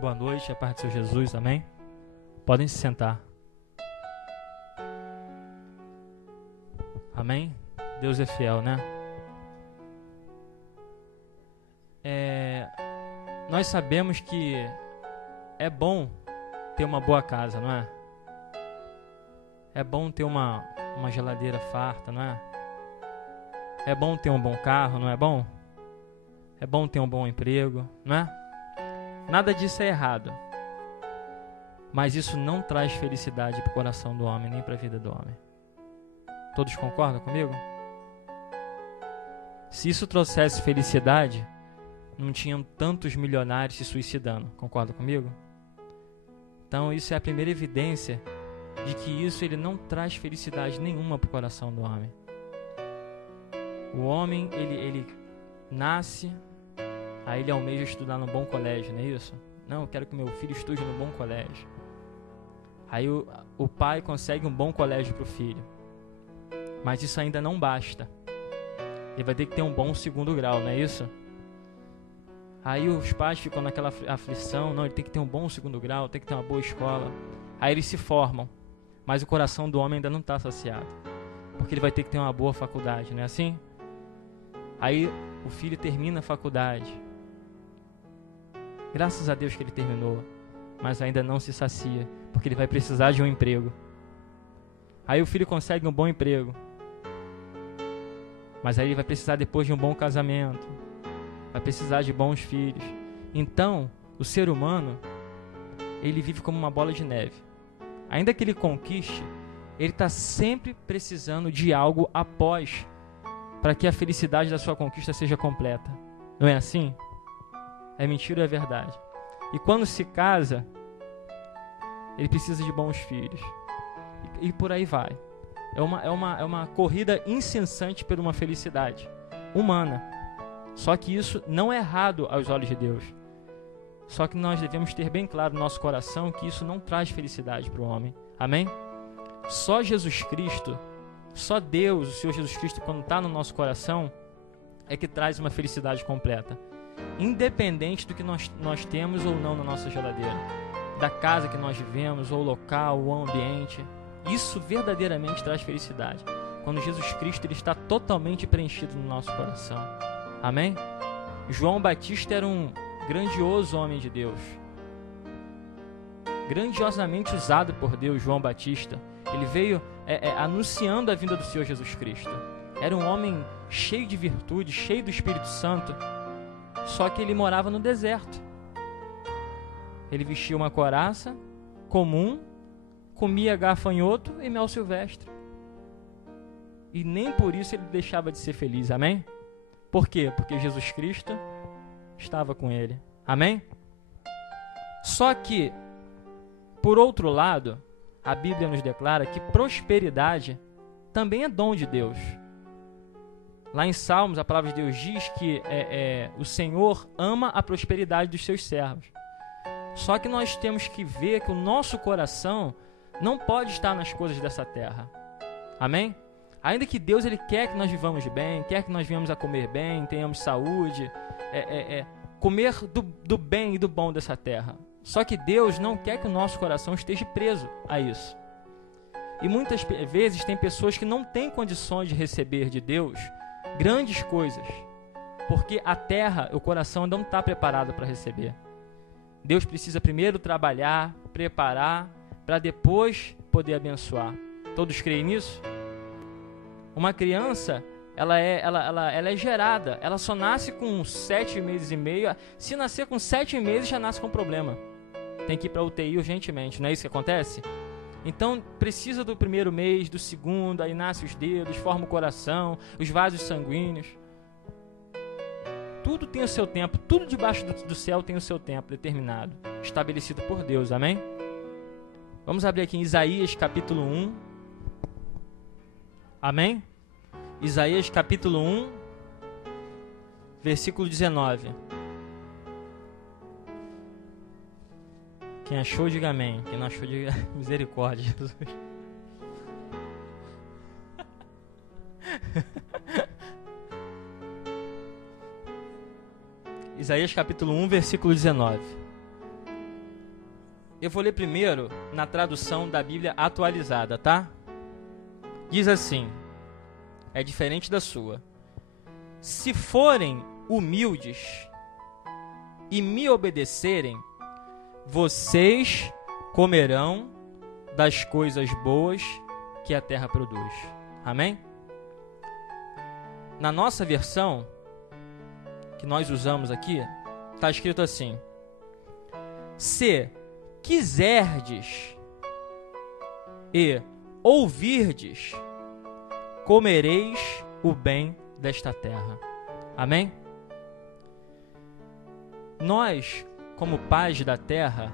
Boa noite, a paz do Senhor Jesus, amém? Podem se sentar. Amém? Deus é fiel, né? Nós sabemos que é bom ter uma boa casa, não é? É bom ter uma geladeira farta, não é? É bom ter um bom carro, não é bom? É bom ter um bom emprego, não é? Nada disso é errado. Mas isso não traz felicidade para o coração do homem, nem para a vida do homem. Todos concordam comigo? Se isso trouxesse felicidade, não tinham tantos milionários se suicidando. Concorda comigo? Então isso é a primeira evidência de que isso ele não traz felicidade nenhuma para o coração do homem. O homem, ele nasce, aí ele almeja estudar num bom colégio, não é isso? Não, eu quero que meu filho estude num bom colégio. Aí o pai consegue um bom colégio para o filho. Mas isso ainda não basta. Ele vai ter que ter um bom segundo grau, não é isso? Aí os pais ficam naquela aflição, não, ele tem que ter um bom segundo grau, tem que ter uma boa escola. Aí eles se formam, mas o coração do homem ainda não está saciado, porque ele vai ter que ter uma boa faculdade, não é assim? Aí o filho termina a faculdade. Graças a Deus que ele terminou, mas ainda não se sacia, porque ele vai precisar de um emprego. Aí o filho consegue um bom emprego, mas aí ele vai precisar depois de um bom casamento, vai precisar de bons filhos. Então, o ser humano, ele vive como uma bola de neve. Ainda que ele conquiste, ele está sempre precisando de algo após, para que a felicidade da sua conquista seja completa. Não é assim? É mentira ou é verdade? E quando se casa, ele precisa de bons filhos. E por aí vai. É uma corrida incessante por uma felicidade humana. Só que isso não é errado aos olhos de Deus. Só que nós devemos ter bem claro no nosso coração que isso não traz felicidade para o homem. Amém? Só Jesus Cristo, só Deus, o Senhor Jesus Cristo, quando está no nosso coração, é que traz uma felicidade completa. Independente do que nós temos ou não na nossa geladeira, da casa que nós vivemos, ou o local, ou o ambiente, isso verdadeiramente traz felicidade. Quando Jesus Cristo ele está totalmente preenchido no nosso coração. Amém? João Batista era um grandioso homem de Deus. Grandiosamente usado por Deus, João Batista. Ele veio anunciando a vinda do Senhor Jesus Cristo. Era um homem cheio de virtude, cheio do Espírito Santo. Só que ele morava no deserto. Ele vestia uma couraça comum, comia gafanhoto e mel silvestre. E nem por isso ele deixava de ser feliz, amém? Por quê? Porque Jesus Cristo estava com ele, amém? Só que, por outro lado, a Bíblia nos declara que prosperidade também é dom de Deus. Lá em Salmos, a palavra de Deus diz que o Senhor ama a prosperidade dos seus servos. Só que nós temos que ver que o nosso coração não pode estar nas coisas dessa terra. Amém? Ainda que Deus ele quer que nós vivamos bem, quer que nós venhamos a comer bem, tenhamos saúde, comer do bem e do bom dessa terra. Só que Deus não quer que o nosso coração esteja preso a isso. E muitas vezes tem pessoas que não têm condições de receber de Deus grandes coisas, porque a terra, o coração não está preparado para receber. Deus precisa primeiro trabalhar, preparar, para depois poder abençoar. Todos creem nisso? Uma criança, ela é gerada, ela só nasce com 7 meses e meio. Se nascer com 7 meses, já nasce com problema. Tem que ir para a UTI urgentemente, não é isso que acontece? Então, precisa do primeiro mês, do segundo, aí nasce os dedos, forma o coração, os vasos sanguíneos. Tudo tem o seu tempo, tudo debaixo do céu tem o seu tempo determinado, estabelecido por Deus, amém? Vamos abrir aqui em Isaías capítulo 1. Amém? Isaías capítulo 1, versículo 19. Quem achou, diga amém. Quem não achou, diga misericórdia, Jesus. Isaías capítulo 1, versículo 19. Eu vou ler primeiro na tradução da Bíblia atualizada, tá? Diz assim, é diferente da sua. Se forem humildes e me obedecerem, vocês comerão das coisas boas que a terra produz. Amém? Na nossa versão, que nós usamos aqui, está escrito assim: se quiserdes e ouvirdes, comereis o bem desta terra. Amém? Nós, como pais da terra,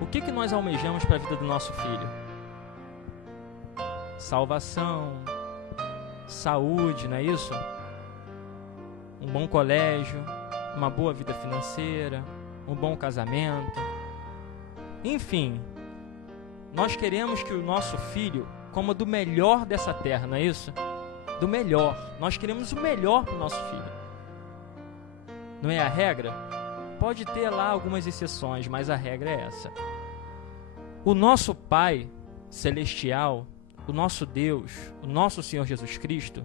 o que nós almejamos para a vida do nosso filho? Salvação, saúde, não é isso? Um bom colégio, uma boa vida financeira, um bom casamento. Enfim, nós queremos que o nosso filho coma do melhor dessa terra, não é isso? Do melhor. Nós queremos o melhor para o nosso filho. Não é a regra? Pode ter lá algumas exceções, mas a regra é essa. O nosso Pai Celestial, o nosso Deus, o nosso Senhor Jesus Cristo,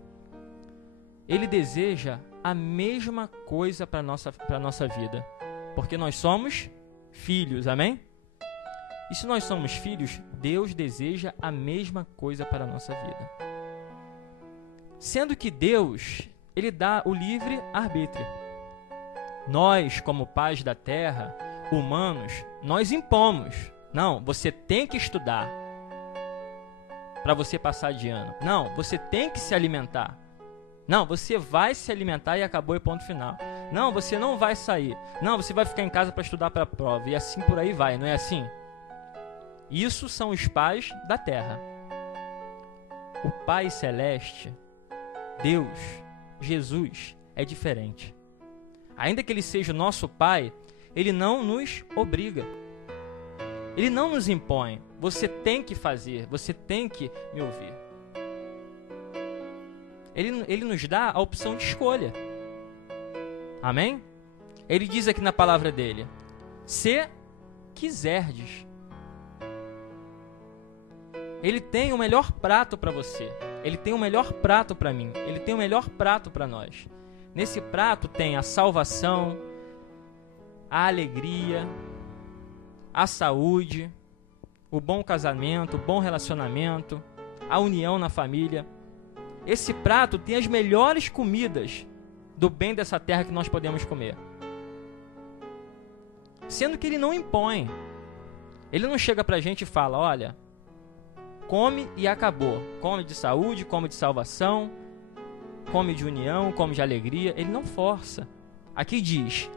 Ele deseja a mesma coisa para a nossa vida. Porque nós somos filhos, amém? E se nós somos filhos, Deus deseja a mesma coisa para a nossa vida. Sendo que Deus, Ele dá o livre arbítrio. Nós, como pais da terra, humanos, nós impomos. Não, você tem que estudar para você passar de ano. Não, você tem que se alimentar. Não, você vai se alimentar e acabou e ponto final. Não, você não vai sair. Não, você vai ficar em casa para estudar para a prova. E assim por aí vai, não é assim? Isso são os pais da terra. O Pai Celeste, Deus, Jesus, é diferente. Ainda que Ele seja o nosso Pai, Ele não nos obriga. Ele não nos impõe. Você tem que fazer, você tem que me ouvir. Ele nos dá a opção de escolha. Amém? Ele diz aqui na palavra dele: se quiserdes. Ele tem o melhor prato para você. Ele tem o melhor prato para mim. Ele tem o melhor prato para nós. Nesse prato tem a salvação, a alegria, a saúde, o bom casamento, o bom relacionamento, a união na família. Esse prato tem as melhores comidas do bem dessa terra que nós podemos comer. Sendo que Ele não impõe. Ele não chega pra gente e fala: olha, come e acabou. Come de saúde, come de salvação, come de união, come de alegria. Ele não força. Aqui diz: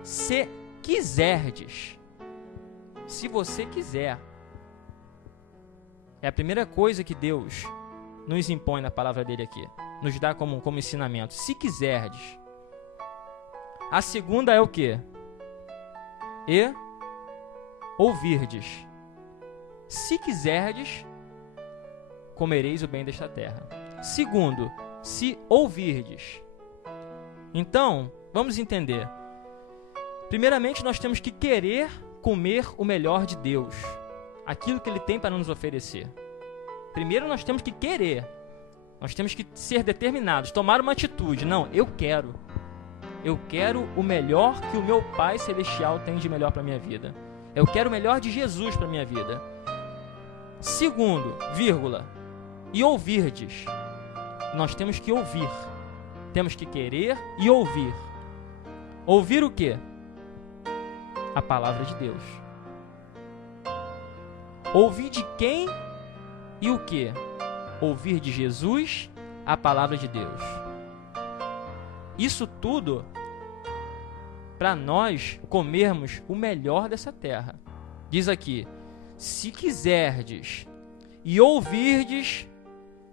se quiserdes. Se você quiser. É a primeira coisa que Deus nos impõe na palavra dele aqui. Nos dá como ensinamento. Se quiserdes. A segunda é o quê? E ouvirdes. Se quiserdes, comereis o bem desta terra. Segundo, se ouvirdes. Então, vamos entender. Primeiramente, nós temos que querer comer o melhor de Deus. Aquilo que Ele tem para nos oferecer. Primeiro nós temos que querer. Nós temos que ser determinados, tomar uma atitude. Não, eu quero. Eu quero o melhor que o meu Pai Celestial tem de melhor para a minha vida. Eu quero o melhor de Jesus para a minha vida. Segundo, vírgula, e ouvirdes. Nós temos que ouvir. Temos que querer e ouvir. Ouvir o quê? A palavra de Deus. Ouvir de quem e o quê? Ouvir de Jesus, a palavra de Deus. Isso tudo para nós comermos o melhor dessa terra. Diz aqui: se quiserdes e ouvirdes,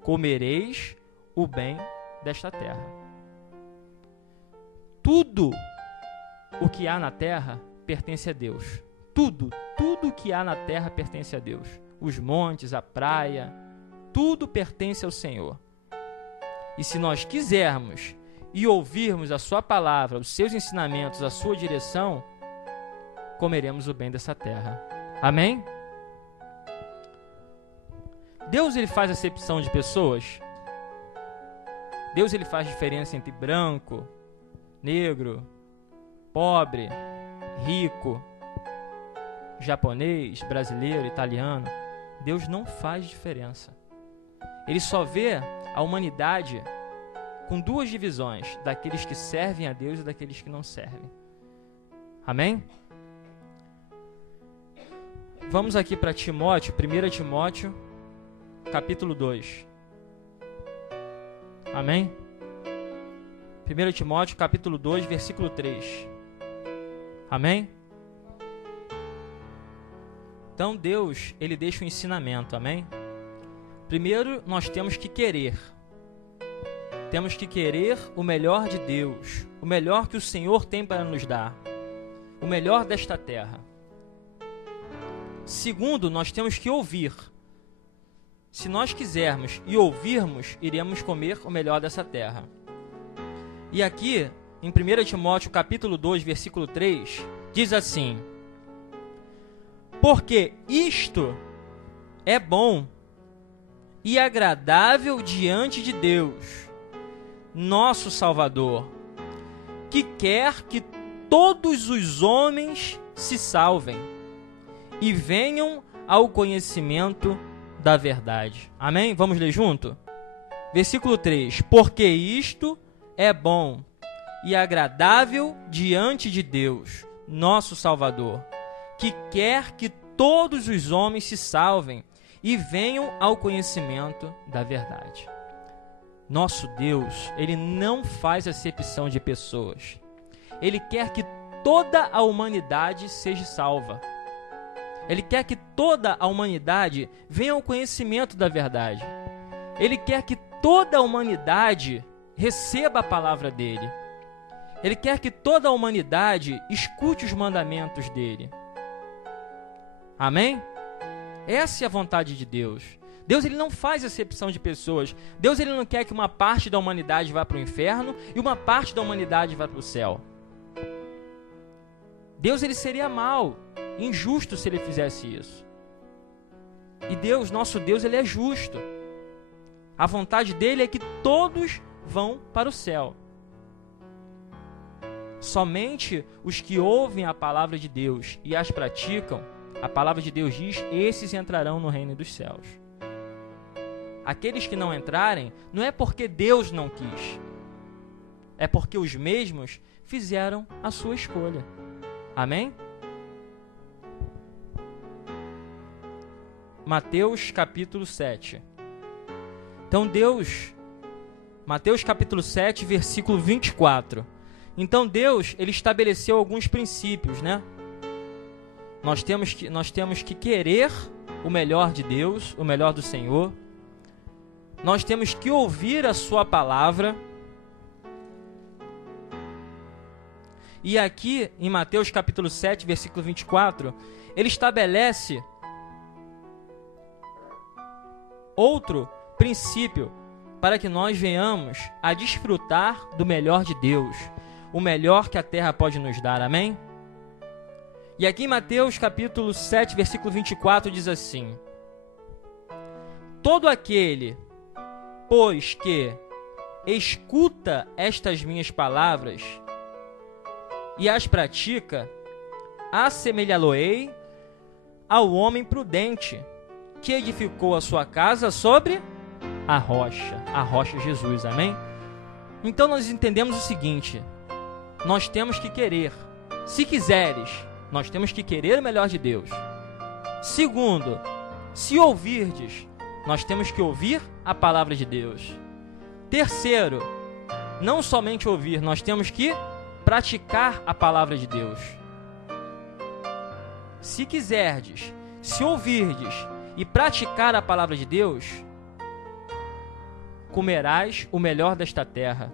comereis o bem desta terra. Tudo o que há na terra pertence a Deus. Tudo que há na terra pertence a Deus. Os montes, a praia, tudo pertence ao Senhor. E se nós quisermos e ouvirmos a sua palavra, os seus ensinamentos, a sua direção, comeremos o bem dessa terra. Amém? Deus, ele faz acepção de pessoas. Deus, ele faz diferença entre branco, negro, pobre, rico, japonês, brasileiro, italiano. Deus não faz diferença. Ele só vê a humanidade com duas divisões, daqueles que servem a Deus e daqueles que não servem. Amém? Vamos aqui para Timóteo, 1 Timóteo, capítulo 2. Amém? 1 Timóteo, capítulo 2, versículo 3. Amém? Então Deus, ele deixa um ensinamento, amém? Primeiro, nós temos que querer. Temos que querer o melhor de Deus, o melhor que o Senhor tem para nos dar, o melhor desta terra. Segundo, nós temos que ouvir. Se nós quisermos e ouvirmos, iremos comer o melhor dessa terra. E aqui, em 1 Timóteo capítulo 2, versículo 3, diz assim: porque isto é bom e agradável diante de Deus, nosso Salvador, que quer que todos os homens se salvem e venham ao conhecimento da verdade. Amém? Vamos ler junto? Versículo 3. Porque isto é bom e agradável diante de Deus, nosso Salvador, que quer que todos os homens se salvem e venham ao conhecimento da verdade. Nosso Deus, ele não faz acepção de pessoas. Ele quer que toda a humanidade seja salva. Ele quer que toda a humanidade venha ao conhecimento da verdade. Ele quer que toda a humanidade receba a palavra dele. Ele quer que toda a humanidade escute os mandamentos dele. Amém? Essa é a vontade de Deus. Deus, ele não faz acepção de pessoas. Deus, ele não quer que uma parte da humanidade vá para o inferno e uma parte da humanidade vá para o céu. Deus, ele seria mau, injusto se ele fizesse isso. E Deus, nosso Deus, ele é justo. A vontade dele é que todos vão para o céu. Somente os que ouvem a palavra de Deus e as praticam, a palavra de Deus diz, esses entrarão no reino dos céus. Aqueles que não entrarem, não é porque Deus não quis, é porque os mesmos fizeram a sua escolha. Amém? Mateus capítulo 7. Então Deus, Mateus capítulo 7, versículo 24. Então Deus, ele estabeleceu alguns princípios, né? Nós temos que querer o melhor de Deus, o melhor do Senhor. Nós temos que ouvir a sua palavra. E aqui, em Mateus capítulo 7, versículo 24, ele estabelece outro princípio para que nós venhamos a desfrutar do melhor de Deus, o melhor que a terra pode nos dar. Amém? E aqui em Mateus capítulo 7, versículo 24, diz assim: todo aquele, pois que escuta estas minhas palavras e as pratica, assemelhá-lo-ei ao homem prudente, que edificou a sua casa sobre a rocha Jesus, amém? Então nós entendemos o seguinte: nós temos que querer, se quiseres, nós temos que querer o melhor de Deus. Segundo, se ouvirdes, nós temos que ouvir a palavra de Deus. Terceiro, não somente ouvir, nós temos que praticar a palavra de Deus. Se quiserdes, se ouvirdes e praticar a palavra de Deus, comerás o melhor desta terra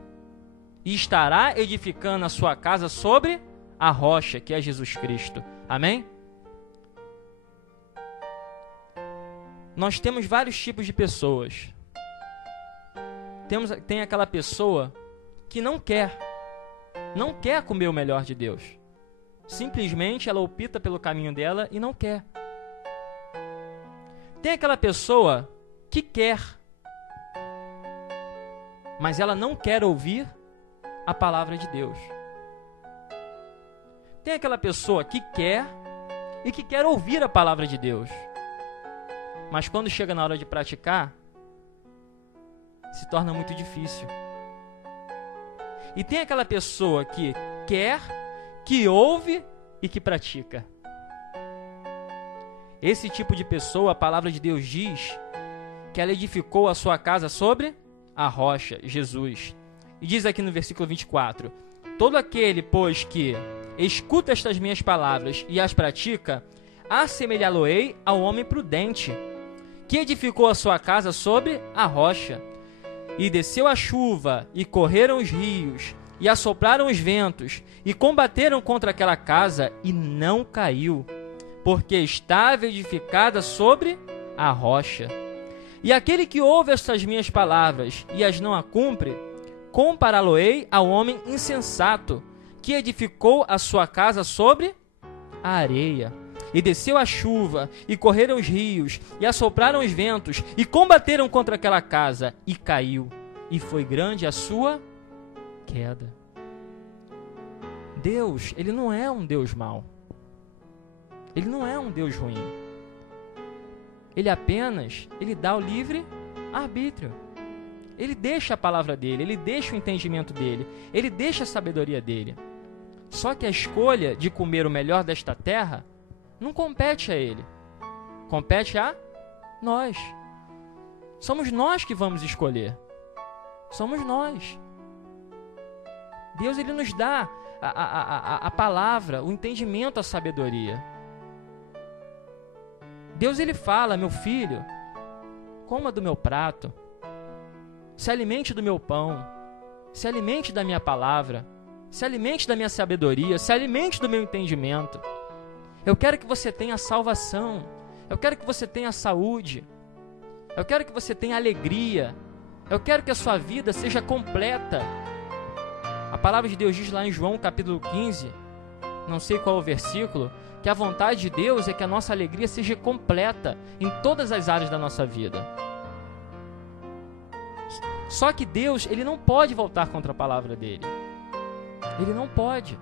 e estará edificando a sua casa sobre a rocha, que é Jesus Cristo. Amém? Nós temos vários tipos de pessoas. Tem aquela pessoa que não quer comer o melhor de Deus. simplesmente ela opta pelo caminho dela e não quer. Tem aquela pessoa que quer, mas ela não quer ouvir a palavra de Deus. Tem aquela pessoa que quer e que quer ouvir a palavra de Deus, mas quando chega na hora de praticar, se torna muito difícil. E tem aquela pessoa que quer, que ouve e que pratica. Esse tipo de pessoa, a palavra de Deus diz que ela edificou a sua casa sobre a rocha, Jesus. E diz aqui no versículo 24: todo aquele, pois, que escuta estas minhas palavras e as pratica, assemelhá-lo-ei ao homem prudente, que edificou a sua casa sobre a rocha. E desceu a chuva, e correram os rios, e assopraram os ventos, e combateram contra aquela casa, e não caiu, porque estava edificada sobre a rocha. E aquele que ouve estas minhas palavras e as não a cumpre, compará-lo-ei ao homem insensato, que edificou a sua casa sobre a areia. E desceu a chuva, e correram os rios, e assopraram os ventos, e combateram contra aquela casa, e caiu, e foi grande a sua queda. Deus, Ele não é um Deus mau. Ele não é um Deus ruim. Ele dá o livre arbítrio. Ele deixa a palavra dele, ele deixa o entendimento dele, ele deixa a sabedoria dele. Só que a escolha de comer o melhor desta terra não compete a ele. Compete a nós. Somos nós que vamos escolher. Somos nós. Deus, ele nos dá a palavra, o entendimento, a sabedoria. Deus, ele fala: meu filho, coma do meu prato, se alimente do meu pão, se alimente da minha palavra, se alimente da minha sabedoria, se alimente do meu entendimento. Eu quero que você tenha salvação, eu quero que você tenha saúde, eu quero que você tenha alegria, eu quero que a sua vida seja completa. A palavra de Deus diz lá em João capítulo 15, não sei qual é o versículo, que a vontade de Deus é que a nossa alegria seja completa em todas as áreas da nossa vida. Só que Deus, ele não pode voltar contra a palavra dele. Ele não pode.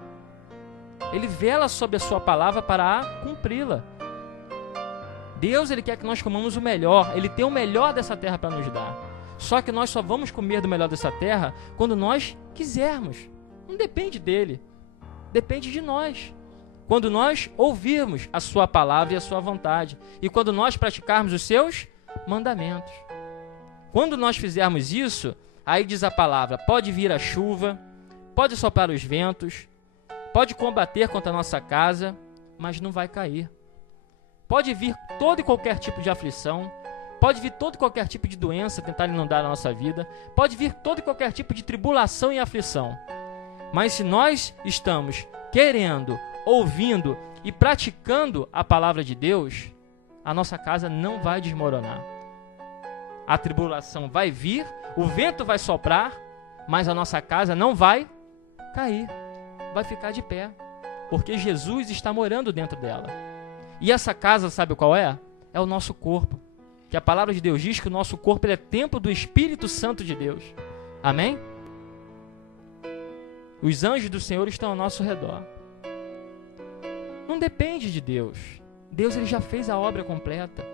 Ele vela sobre a sua palavra para cumpri-la. Deus, ele quer que nós comamos o melhor. Ele tem o melhor dessa terra para nos dar. Só que nós só vamos comer do melhor dessa terra quando nós quisermos. Não depende dele. Depende de nós. Quando nós ouvirmos a sua palavra e a sua vontade. E quando nós praticarmos os seus mandamentos. Quando nós fizermos isso, aí diz a palavra: pode vir a chuva, pode soprar os ventos, pode combater contra a nossa casa, mas não vai cair. Pode vir todo e qualquer tipo de aflição, pode vir todo e qualquer tipo de doença tentar inundar a nossa vida, pode vir todo e qualquer tipo de tribulação e aflição. Mas se nós estamos querendo, ouvindo e praticando a palavra de Deus, a nossa casa não vai desmoronar. A tribulação vai vir, o vento vai soprar, mas a nossa casa não vai cair, vai ficar de pé, porque Jesus está morando dentro dela. E essa casa, sabe qual é? É o nosso corpo, que a palavra de Deus diz que o nosso corpo ele é templo do Espírito Santo de Deus. Amém? Os anjos do Senhor estão ao nosso redor. Não depende de Deus. Deus, ele já fez a obra completa.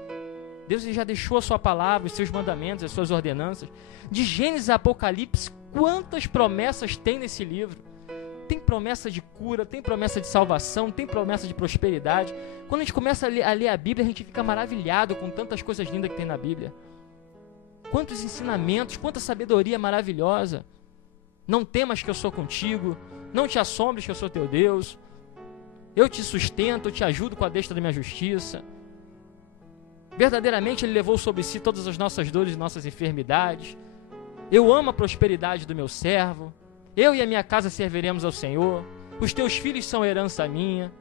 Deus, ele já deixou a sua palavra, os seus mandamentos, as suas ordenanças. De Gênesis a Apocalipse, quantas promessas tem nesse livro? Tem promessa de cura, tem promessa de salvação, tem promessa de prosperidade. Quando a gente começa a ler a Bíblia, a gente fica maravilhado com tantas coisas lindas que tem na Bíblia. Quantos ensinamentos, quanta sabedoria maravilhosa. Não temas que eu sou contigo, não te assombres que eu sou teu Deus. Eu te sustento, eu te ajudo com a destra da minha justiça. Verdadeiramente ele levou sobre si todas as nossas dores e nossas enfermidades. Eu amo a prosperidade do meu servo. Eu e a minha casa serviremos ao Senhor. Os teus filhos são herança minha.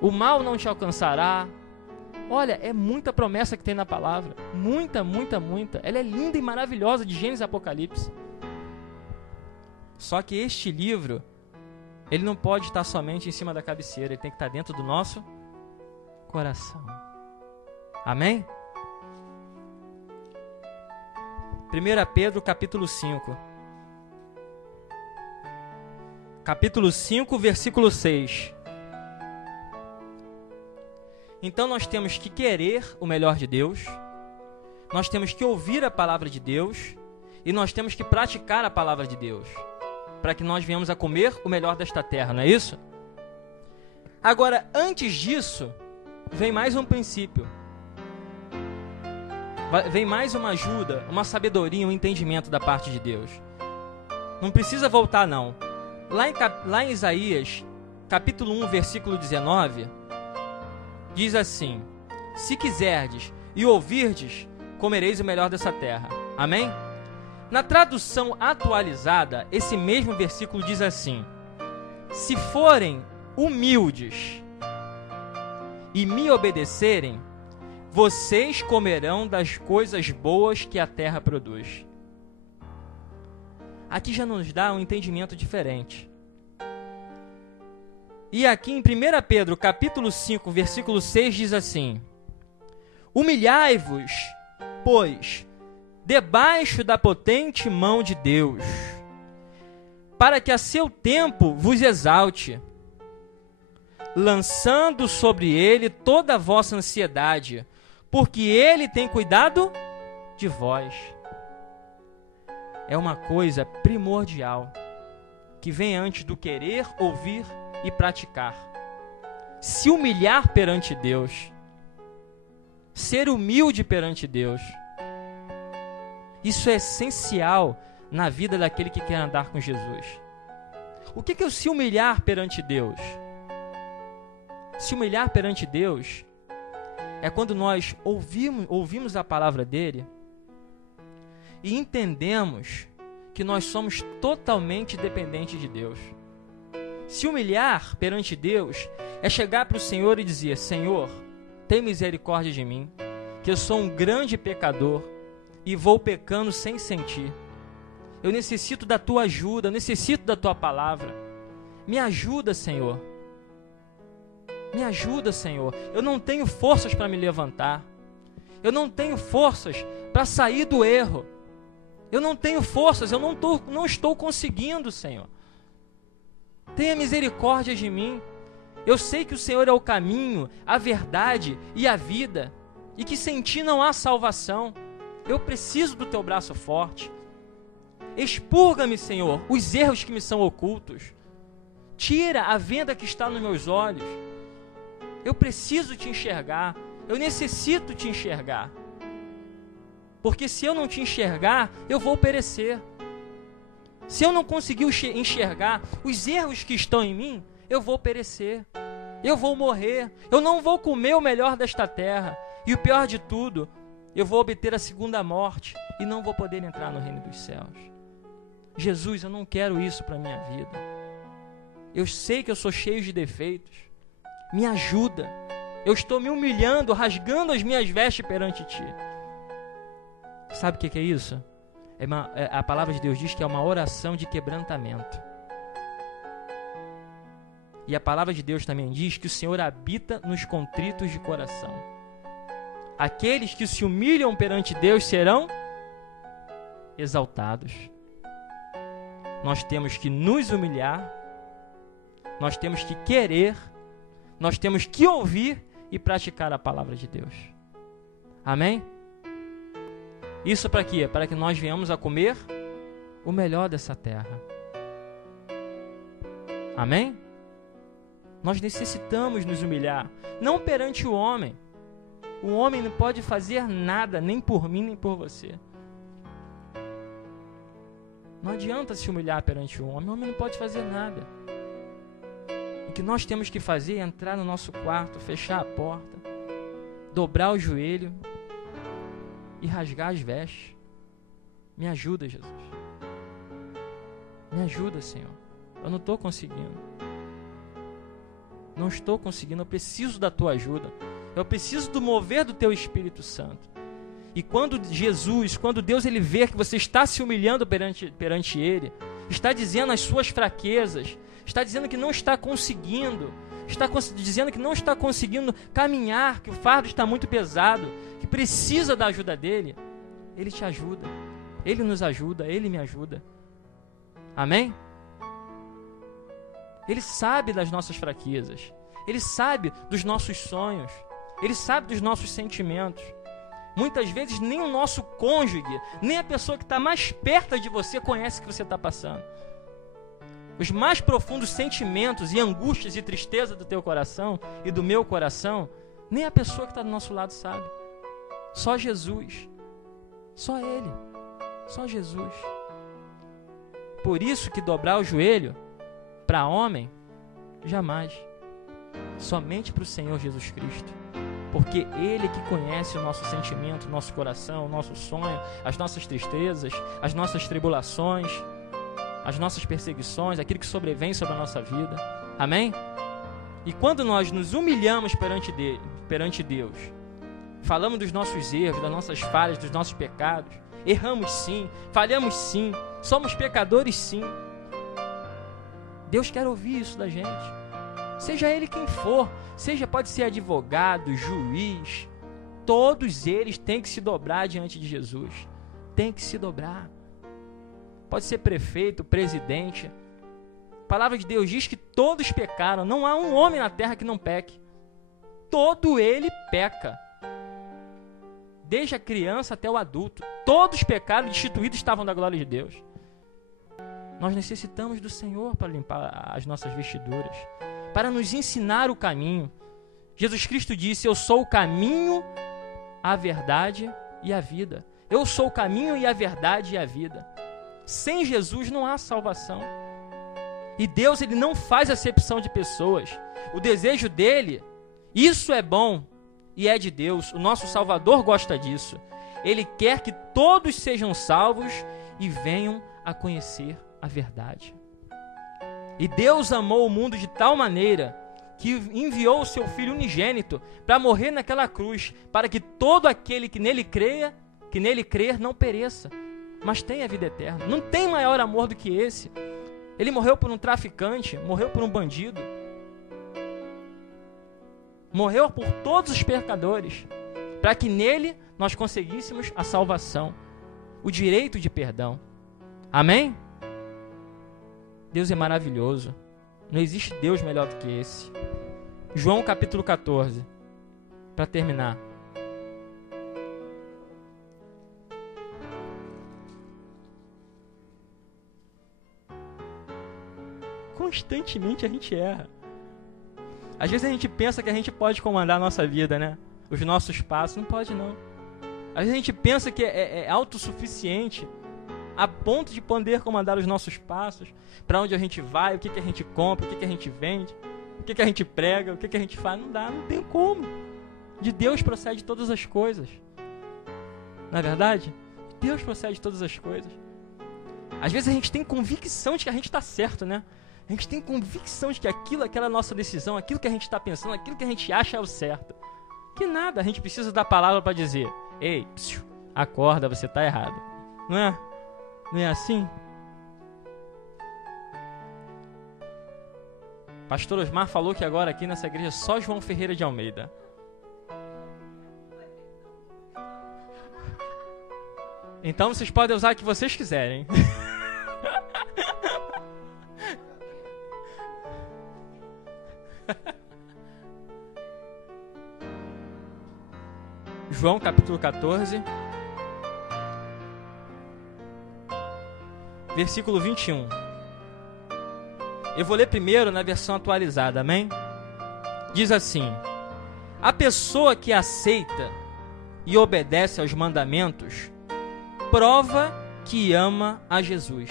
O mal não te alcançará. Olha, é muita promessa que tem na palavra. Muita, muita, muita. Ela é linda e maravilhosa, de Gênesis e Apocalipse. Só que este livro, ele não pode estar somente em cima da cabeceira, ele tem que estar dentro do nosso coração. Amém? 1 Pedro capítulo 5. Capítulo 5, versículo 6. Então nós temos que querer o melhor de Deus, nós temos que ouvir a palavra de Deus e nós temos que praticar a palavra de Deus, para que nós venhamos a comer o melhor desta terra, não é isso? Agora, antes disso, vem mais um princípio. Vem mais uma ajuda, uma sabedoria, um entendimento da parte de Deus. Não precisa voltar, não. Lá em Isaías, capítulo 1, versículo 19, diz assim: se quiserdes e ouvirdes, comereis o melhor dessa terra. Amém? Na tradução atualizada, esse mesmo versículo diz assim: se forem humildes e me obedecerem, vocês comerão das coisas boas que a terra produz. Aqui já nos dá um entendimento diferente. E aqui em 1 Pedro, capítulo 5, versículo 6, diz assim: humilhai-vos, pois, debaixo da potente mão de Deus, para que a seu tempo vos exalte, lançando sobre ele toda a vossa ansiedade, porque ele tem cuidado de vós. É uma coisa primordial, que vem antes do querer, ouvir e praticar. Se humilhar perante Deus, ser humilde perante Deus, isso é essencial na vida daquele que quer andar com Jesus. O que é o se humilhar perante Deus? Se humilhar perante Deus é quando nós ouvimos a palavra dele e entendemos que nós somos totalmente dependentes de Deus. Se humilhar perante Deus é chegar para o Senhor e dizer: Senhor, tem misericórdia de mim, que eu sou um grande pecador e vou pecando sem sentir. Eu necessito da tua ajuda, eu necessito da tua palavra. Me ajuda, Senhor. Me ajuda, Senhor. Eu não tenho forças para me levantar. Eu não tenho forças para sair do erro. Eu não tenho forças, eu não estou conseguindo, Senhor. Tenha misericórdia de mim. Eu sei que o Senhor é o caminho, a verdade e a vida, e que sem ti não há salvação. Eu preciso do teu braço forte. Expurga-me, Senhor, os erros que me são ocultos. Tira a venda que está nos meus olhos. Eu preciso te enxergar. Eu necessito te enxergar. Porque se eu não te enxergar, eu vou perecer. Se eu não conseguir enxergar os erros que estão em mim, eu vou perecer. Eu vou morrer. Eu não vou comer o melhor desta terra. E o pior de tudo, eu vou obter a segunda morte e não vou poder entrar no reino dos céus. Jesus, eu não quero isso para a minha vida. Eu sei que eu sou cheio de defeitos. Me ajuda. Eu estou me humilhando, rasgando as minhas vestes perante ti. Sabe o que é isso? A palavra de Deus diz que é uma oração de quebrantamento. E a palavra de Deus também diz que o Senhor habita nos contritos de coração. Aqueles que se humilham perante Deus serão exaltados. Nós temos que nos humilhar, nós temos que querer, nós temos que ouvir e praticar a palavra de Deus. Amém? Isso para quê? Para que nós venhamos a comer o melhor dessa terra. Amém? Nós necessitamos nos humilhar, não perante o homem. O homem não pode fazer nada, nem por mim, nem por você. Não adianta se humilhar perante o homem não pode fazer nada. O que nós temos que fazer é entrar no nosso quarto, fechar a porta, dobrar o joelho e rasgar as vestes. Me ajuda, Jesus. Me ajuda, Senhor. Eu não estou conseguindo. Não estou conseguindo. Eu preciso da tua ajuda. Eu preciso do mover do teu Espírito Santo. E quando Deus ele vê que você está se humilhando perante Ele, está dizendo as suas fraquezas, está dizendo que não está conseguindo, dizendo que não está conseguindo caminhar, que o fardo está muito pesado, que precisa da ajuda dele, Ele te ajuda, Ele nos ajuda, Ele me ajuda. Amém? Ele sabe das nossas fraquezas, Ele sabe dos nossos sonhos, Ele sabe dos nossos sentimentos. Muitas vezes nem o nosso cônjuge, nem a pessoa que está mais perto de você conhece o que você está passando. Os mais profundos sentimentos e angústias e tristeza do teu coração e do meu coração, nem a pessoa que está do nosso lado sabe. Só Jesus. Só Ele. Só Jesus. Por isso que dobrar o joelho para homem, jamais. Somente para o Senhor Jesus Cristo. Porque Ele que conhece o nosso sentimento, o nosso coração, o nosso sonho, as nossas tristezas, as nossas tribulações, as nossas perseguições, aquilo que sobrevém sobre a nossa vida. Amém? E quando nós nos humilhamos perante Deus, falamos dos nossos erros, das nossas falhas, dos nossos pecados, erramos sim, falhamos sim, somos pecadores sim. Deus quer ouvir isso da gente. Seja Ele quem for, pode ser advogado, juiz, todos eles têm que se dobrar diante de Jesus. Tem que se dobrar. Pode ser prefeito, presidente. A palavra de Deus diz que todos pecaram. Não há um homem na terra que não peque. Todo ele peca. Desde a criança até o adulto. Todos pecaram e destituídos estavam da glória de Deus. Nós necessitamos do Senhor para limpar as nossas vestiduras, para nos ensinar o caminho. Jesus Cristo disse: eu sou o caminho, a verdade e a vida. Eu sou o caminho e a verdade e a vida. Sem Jesus não há salvação. E Deus, Ele não faz acepção de pessoas. O desejo dEle, isso é bom e é de Deus. O nosso Salvador gosta disso. Ele quer que todos sejam salvos e venham a conhecer a verdade. E Deus amou o mundo de tal maneira que enviou o seu Filho unigênito para morrer naquela cruz, para que todo aquele que nele crer não pereça, mas tenha vida eterna. Não tem maior amor do que esse. Ele morreu por um traficante, morreu por um bandido, morreu por todos os pecadores, para que nele nós conseguíssemos a salvação, o direito de perdão. Amém? Deus é maravilhoso. Não existe Deus melhor do que esse. João capítulo 14, para terminar. Constantemente a gente erra. Às vezes a gente pensa que a gente pode comandar a nossa vida, né? Os nossos passos. Não pode, não. Às vezes a gente pensa que é autossuficiente a ponto de poder comandar os nossos passos, para onde a gente vai, o que a gente compra, o que a gente vende, o que a gente prega, o que a gente faz. Não dá, não tem como. De Deus procede todas as coisas. Não é verdade? De Deus procede todas as coisas. Às vezes a gente tem convicção de que a gente está certo, né? A gente tem convicção de que aquela nossa decisão, aquilo que a gente está pensando, aquilo que a gente acha é o certo. Que nada, a gente precisa da palavra para dizer: ei, acorda, você está errado. Não é? Não é assim? Pastor Osmar falou que agora aqui nessa igreja só João Ferreira de Almeida. Então vocês podem usar o que vocês quiserem. João capítulo 14, versículo 21. Eu vou ler primeiro na versão atualizada, amém? Diz assim: a pessoa que aceita e obedece aos mandamentos prova que ama a Jesus.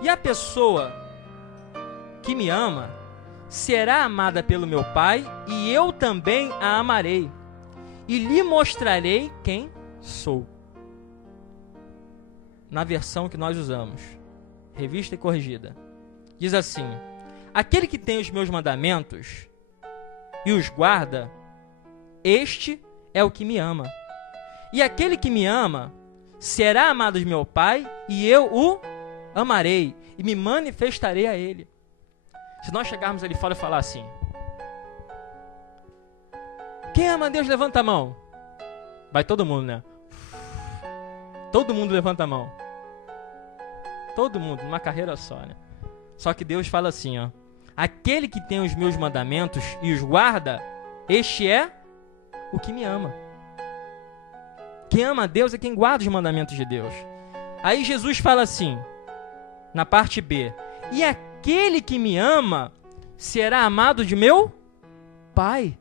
E a pessoa que me ama será amada pelo meu Pai, e eu também a amarei e lhe mostrarei quem sou. Na versão que nós usamos, revista e corrigida, diz assim: aquele que tem os meus mandamentos e os guarda, este é o que me ama. E aquele que me ama será amado de meu Pai, e eu o amarei e me manifestarei a ele. Se nós chegarmos ali fora e falar assim: quem ama a Deus, levanta a mão. Vai todo mundo, né? Todo mundo levanta a mão. Todo mundo, numa carreira só, né? Só que Deus fala assim, ó: aquele que tem os meus mandamentos e os guarda, este é o que me ama. Quem ama a Deus é quem guarda os mandamentos de Deus. Aí Jesus fala assim, na parte B: e aquele que me ama será amado de meu Pai.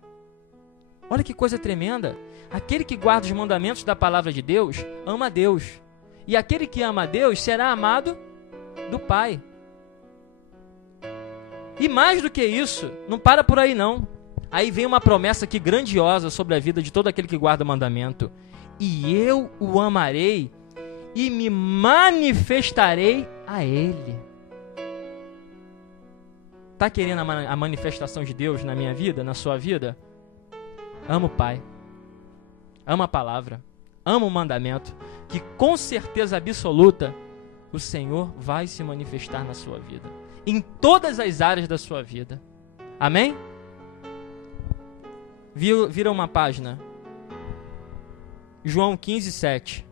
Olha que coisa tremenda. Aquele que guarda os mandamentos da palavra de Deus ama a Deus. E aquele que ama a Deus será amado do Pai. E mais do que isso, não para por aí não. Aí vem uma promessa aqui grandiosa sobre a vida de todo aquele que guarda o mandamento. E eu o amarei e me manifestarei a ele. Tá querendo a manifestação de Deus na minha vida, na sua vida? Ama o Pai. Ama a palavra. Ama o mandamento. Que com certeza absoluta o Senhor vai se manifestar na sua vida. Em todas as áreas da sua vida. Amém? Vira uma página. João 15, 7.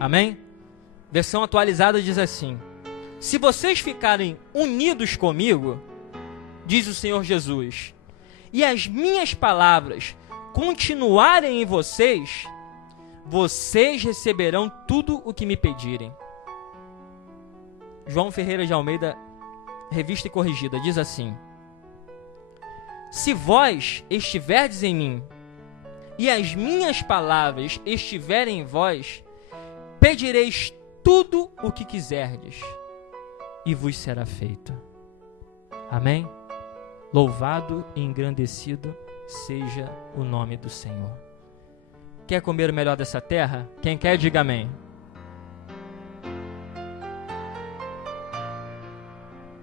Amém? Versão atualizada diz assim: se vocês ficarem unidos comigo, diz o Senhor Jesus, e as minhas palavras continuarem em vocês, vocês receberão tudo o que me pedirem. João Ferreira de Almeida, Revista e Corrigida, diz assim: se vós estiverdes em mim, e as minhas palavras estiverem em vós, pedireis tudo o que quiserdes, e vos será feito. Amém? Louvado e engrandecido seja o nome do Senhor. Quer comer o melhor dessa terra? Quem quer, diga amém.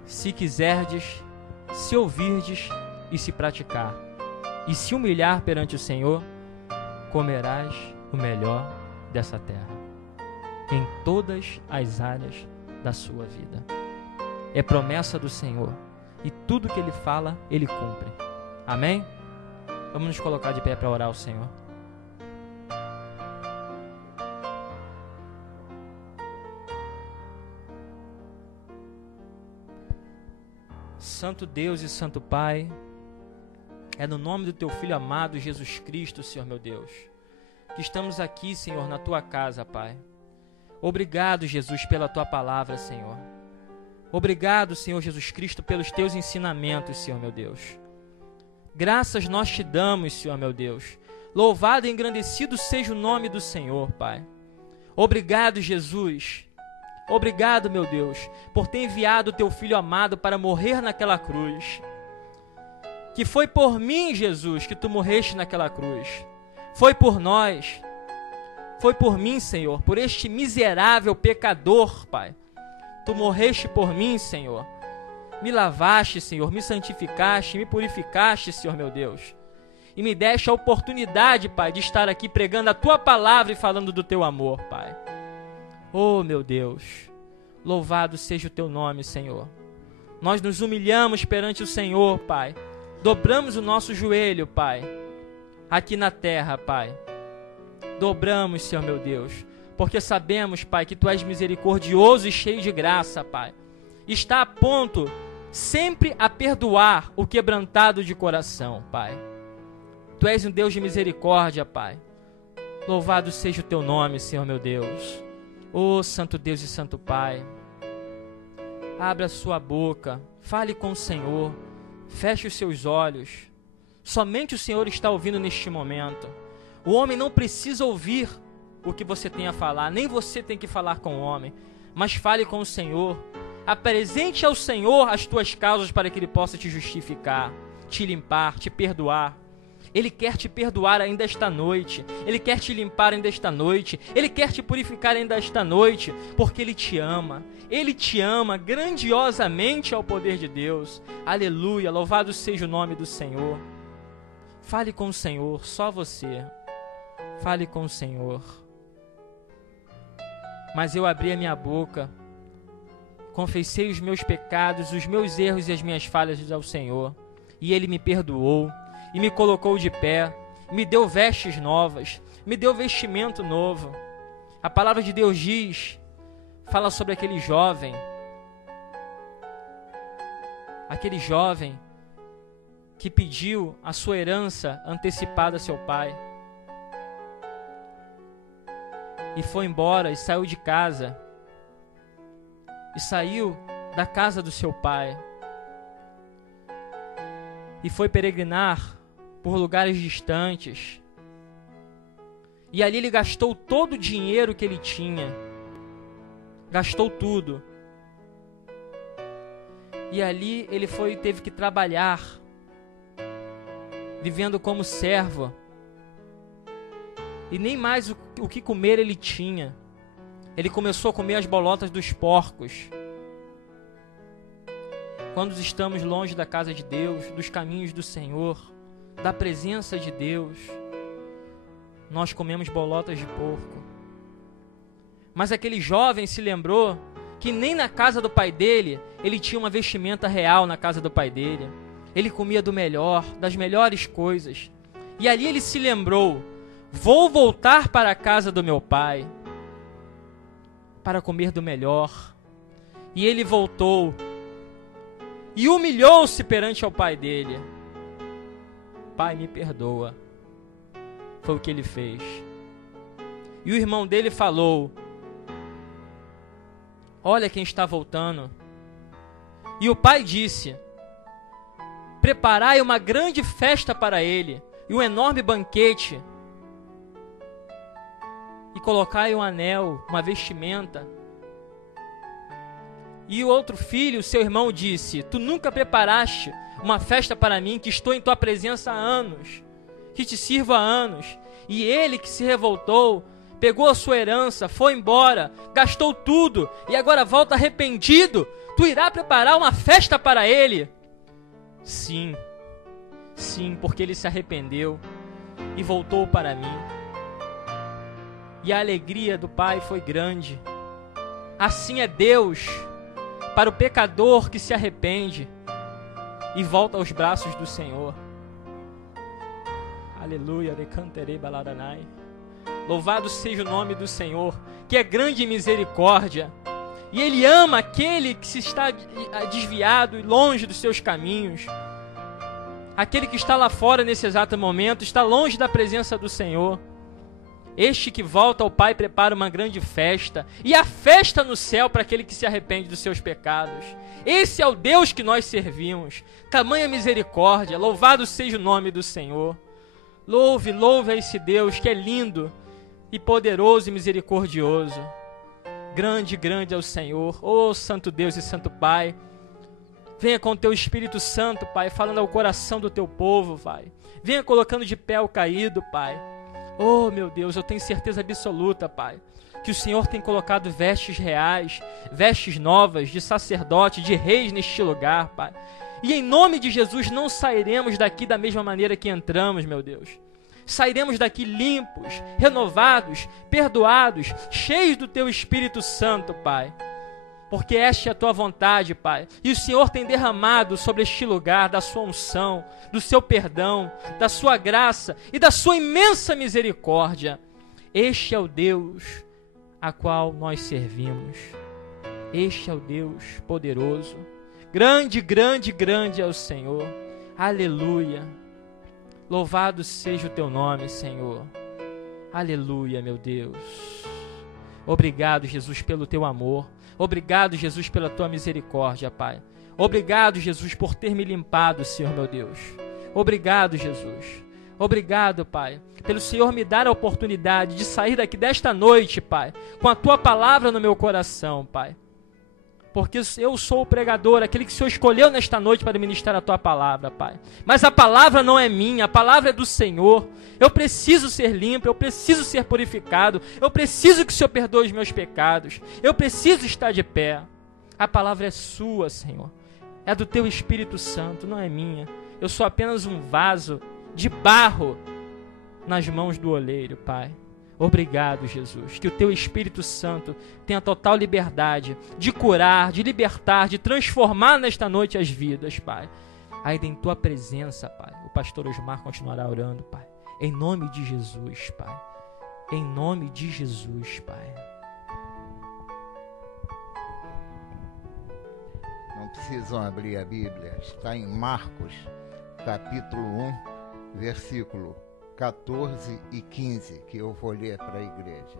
Se quiserdes, se ouvirdes e se praticar, e se humilhar perante o Senhor, comerás o melhor dessa terra, em todas as áreas da sua vida. É promessa do Senhor, e tudo que Ele fala, Ele cumpre. Amém? Vamos nos colocar de pé para orar ao Senhor. Santo Deus e Santo Pai, é no nome do Teu Filho amado Jesus Cristo, Senhor meu Deus, que estamos aqui, Senhor, na Tua casa, Pai. Obrigado, Jesus, pela Tua palavra, Senhor. Obrigado, Senhor Jesus Cristo, pelos Teus ensinamentos, Senhor meu Deus. Graças nós Te damos, Senhor meu Deus. Louvado e engrandecido seja o nome do Senhor, Pai. Obrigado, Jesus. Obrigado, meu Deus, por ter enviado o Teu Filho amado para morrer naquela cruz. Que foi por mim, Jesus, que Tu morreste naquela cruz. Foi por nós. Foi por mim, Senhor, por este miserável pecador, Pai. Tu morreste por mim, Senhor. Me lavaste, Senhor, me santificaste, me purificaste, Senhor meu Deus. E me deste a oportunidade, Pai, de estar aqui pregando a Tua palavra e falando do Teu amor, Pai. Oh, meu Deus, louvado seja o Teu nome, Senhor. Nós nos humilhamos perante o Senhor, Pai. Dobramos o nosso joelho, Pai, aqui na terra, Pai. Dobramos, Senhor meu Deus, porque sabemos, Pai, que Tu és misericordioso e cheio de graça, Pai. Está a ponto sempre a perdoar o quebrantado de coração, Pai. Tu és um Deus de misericórdia, Pai. Louvado seja o Teu nome, Senhor meu Deus. Ó Santo Deus e Santo Pai, abra a sua boca, fale com o Senhor, feche os seus olhos. Somente o Senhor está ouvindo neste momento. O homem não precisa ouvir o que você tem a falar, nem você tem que falar com o homem, mas fale com o Senhor. Apresente ao Senhor as tuas causas para que Ele possa te justificar, te limpar, te perdoar. Ele quer te perdoar ainda esta noite. Ele quer te limpar ainda esta noite. Ele quer te purificar ainda esta noite, porque Ele te ama. Ele te ama grandiosamente ao poder de Deus. Aleluia, louvado seja o nome do Senhor. Fale com o Senhor, só você. Fale com o Senhor. Mas eu abri a minha boca, confessei os meus pecados, os meus erros e as minhas falhas ao Senhor. E Ele me perdoou e me colocou de pé, me deu vestes novas, me deu vestimento novo. A palavra de Deus fala sobre aquele jovem que pediu a sua herança antecipada a seu pai. E foi embora e saiu de casa. E saiu da casa do seu pai. E foi peregrinar por lugares distantes. E ali ele gastou todo o dinheiro que ele tinha. Gastou tudo. E ali ele teve que trabalhar, vivendo como servo. E nem mais o que comer ele tinha. Ele começou a comer as bolotas dos porcos. Quando estamos longe da casa de Deus, dos caminhos do Senhor, da presença de Deus, nós comemos bolotas de porco. Mas aquele jovem se lembrou que nem na casa do pai dele, ele tinha uma vestimenta real na casa do pai dele. Ele comia do melhor, das melhores coisas. E ali ele se lembrou: vou voltar para a casa do meu pai para comer do melhor. E ele voltou e humilhou-se perante ao pai dele. Pai, me perdoa. Foi o que ele fez. E o irmão dele falou: olha quem está voltando. E o pai disse: preparai uma grande festa para ele e um enorme banquete, e colocai um anel, uma vestimenta. E o outro filho, seu irmão, disse: tu nunca preparaste uma festa para mim, que estou em tua presença há anos, que te sirvo há anos. E ele, que se revoltou, pegou a sua herança, foi embora, gastou tudo, e agora volta arrependido. Tu irá preparar uma festa para ele? Sim, porque ele se arrependeu e voltou para mim. E a alegria do pai foi grande. Assim é Deus para o pecador que se arrepende e volta aos braços do Senhor. Aleluia, recanterei baladanai. Louvado seja o nome do Senhor, que é grande em misericórdia. E Ele ama aquele que se está desviado e longe dos seus caminhos. Aquele que está lá fora nesse exato momento, está longe da presença do Senhor. Este que volta ao Pai prepara uma grande festa, e a festa no céu para aquele que se arrepende dos seus pecados. Esse é o Deus que nós servimos. Tamanha misericórdia, louvado seja o nome do Senhor. Louve a esse Deus que é lindo e poderoso e misericordioso. Grande é o Senhor. Oh, Santo Deus e Santo Pai, venha com o Teu Espírito Santo, Pai, falando ao coração do Teu povo, Pai. Venha colocando de pé o caído, Pai. Oh, meu Deus, eu tenho certeza absoluta, Pai, que o Senhor tem colocado vestes reais, vestes novas, de sacerdote, de reis neste lugar, Pai. E em nome de Jesus não sairemos daqui da mesma maneira que entramos, meu Deus. Sairemos daqui limpos, renovados, perdoados, cheios do Teu Espírito Santo, Pai. Porque esta é a Tua vontade, Pai. E o Senhor tem derramado sobre este lugar da Sua unção, do Seu perdão, da Sua graça e da Sua imensa misericórdia. Este é o Deus a qual nós servimos. Este é o Deus poderoso. Grande é o Senhor. Aleluia. Louvado seja o Teu nome, Senhor. Aleluia, meu Deus. Obrigado, Jesus, pelo Teu amor. Obrigado, Jesus, pela Tua misericórdia, Pai. Obrigado, Jesus, por ter me limpado, Senhor, meu Deus. Obrigado, Jesus. Obrigado, Pai, pelo Senhor me dar a oportunidade de sair daqui desta noite, Pai, com a Tua palavra no meu coração, Pai. Porque eu sou o pregador, aquele que o Senhor escolheu nesta noite para ministrar a Tua palavra, Pai. Mas a palavra não é minha, a palavra é do Senhor. Eu preciso ser limpo, eu preciso ser purificado, eu preciso que o Senhor perdoe os meus pecados, eu preciso estar de pé. A palavra é sua, Senhor. É do Teu Espírito Santo, não é minha. Eu sou apenas um vaso de barro nas mãos do oleiro, Pai. Obrigado, Jesus, que o Teu Espírito Santo tenha total liberdade de curar, de libertar, de transformar nesta noite as vidas, Pai. Ainda em Tua presença, Pai, o pastor Osmar continuará orando, Pai. Em nome de Jesus, Pai. Em nome de Jesus, Pai. Não precisam abrir a Bíblia, está em Marcos, capítulo 1, versículo 14 e 15, que eu vou ler para a igreja.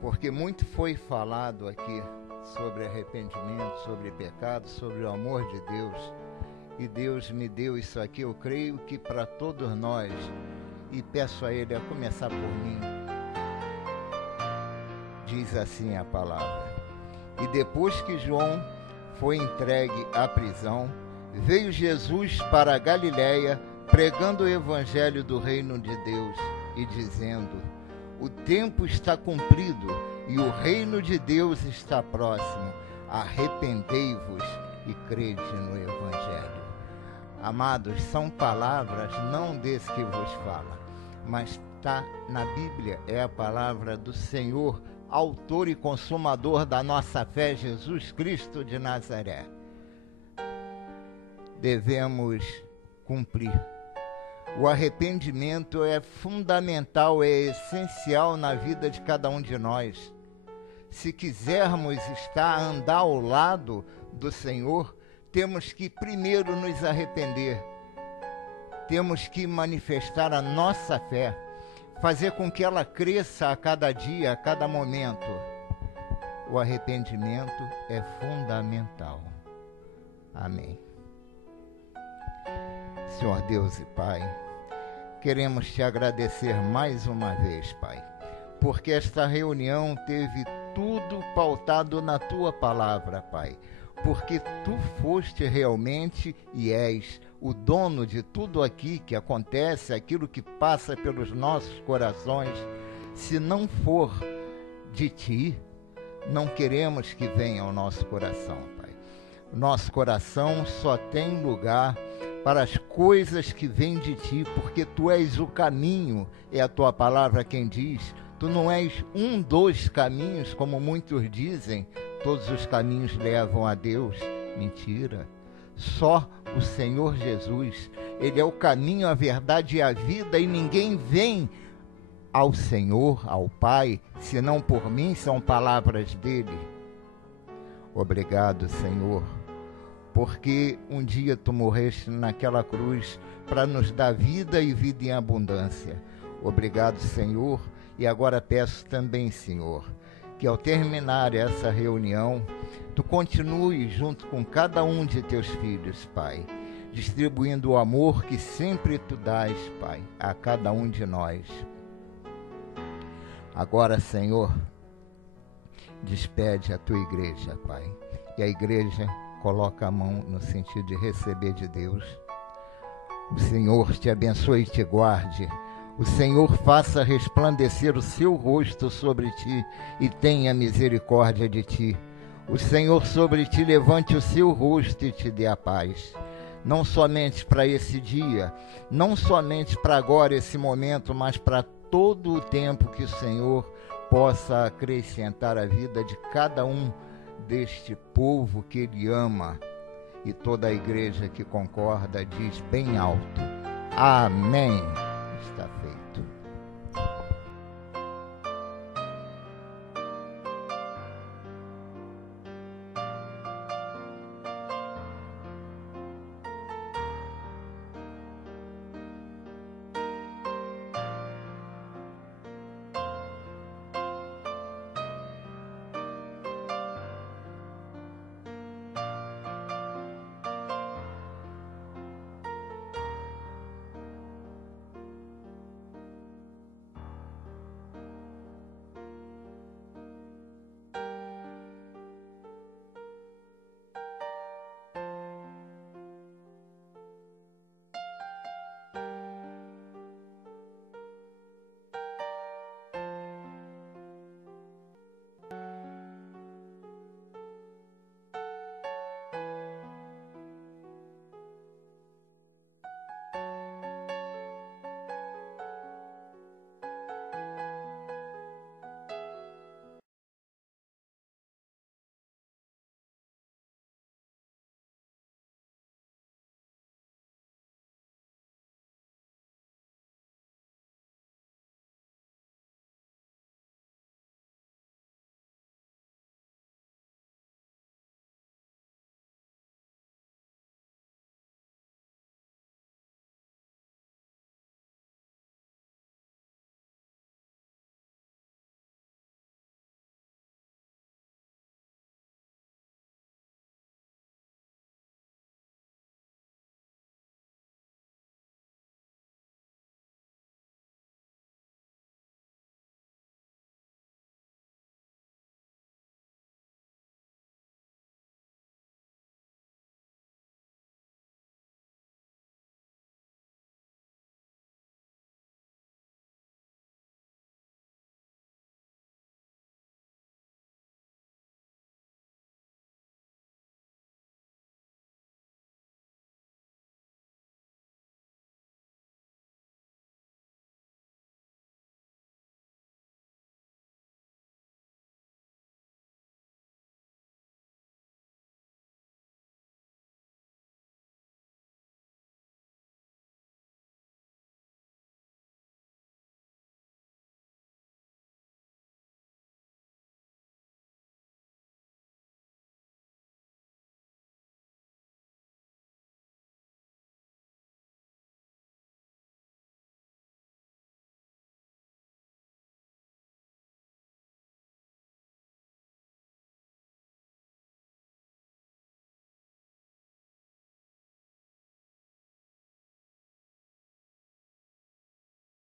Porque muito foi falado aqui sobre arrependimento, sobre pecado, sobre o amor de Deus. E Deus me deu isso aqui, eu creio que para todos nós, e peço a Ele a começar por mim. Diz assim a palavra: e depois que João foi entregue à prisão, veio Jesus para a Galiléia, pregando o evangelho do reino de Deus e dizendo: o tempo está cumprido e o reino de Deus está próximo. Arrependei-vos e crede no evangelho. Amados, são palavras não desse que vos fala, mas está na Bíblia, é a palavra do Senhor, autor e consumador da nossa fé, Jesus Cristo de Nazaré. Devemos cumprir. O arrependimento é fundamental, é essencial na vida de cada um de nós. Se quisermos andar ao lado do Senhor, temos que primeiro nos arrepender. Temos que manifestar a nossa fé, fazer com que ela cresça a cada dia, a cada momento. O arrependimento é fundamental. Amém. Senhor Deus e Pai, queremos te agradecer mais uma vez, Pai, porque esta reunião teve tudo pautado na Tua palavra, Pai, porque Tu foste realmente e és o dono de tudo aqui que acontece, aquilo que passa pelos nossos corações. Se não for de Ti, não queremos que venha ao nosso coração, Pai. Nosso coração só tem lugar para as coisas que vêm de Ti, porque Tu és o caminho, é a Tua palavra quem diz. Tu não és um dos caminhos, como muitos dizem, todos os caminhos levam a Deus. Mentira. Só o Senhor Jesus, Ele é o caminho, a verdade e a vida, e ninguém vem ao Senhor, ao Pai, senão por mim. São palavras dele. Obrigado, Senhor, porque um dia Tu morreste naquela cruz para nos dar vida e vida em abundância. Obrigado, Senhor, e agora peço também, Senhor, que ao terminar essa reunião, Tu continue junto com cada um de Teus filhos, Pai, distribuindo o amor que sempre Tu dás, Pai, a cada um de nós. Agora, Senhor, despede a Tua igreja, Pai, e a igreja coloca a mão no sentido de receber de Deus. O Senhor te abençoe e te guarde. O Senhor faça resplandecer o seu rosto sobre ti e tenha misericórdia de ti. O Senhor sobre ti levante o seu rosto e te dê a paz. Não somente para esse dia, não somente para agora, esse momento, mas para todo o tempo, que o Senhor possa acrescentar a vida de cada um deste povo que Ele ama. E toda a igreja que concorda diz bem alto: amém. Está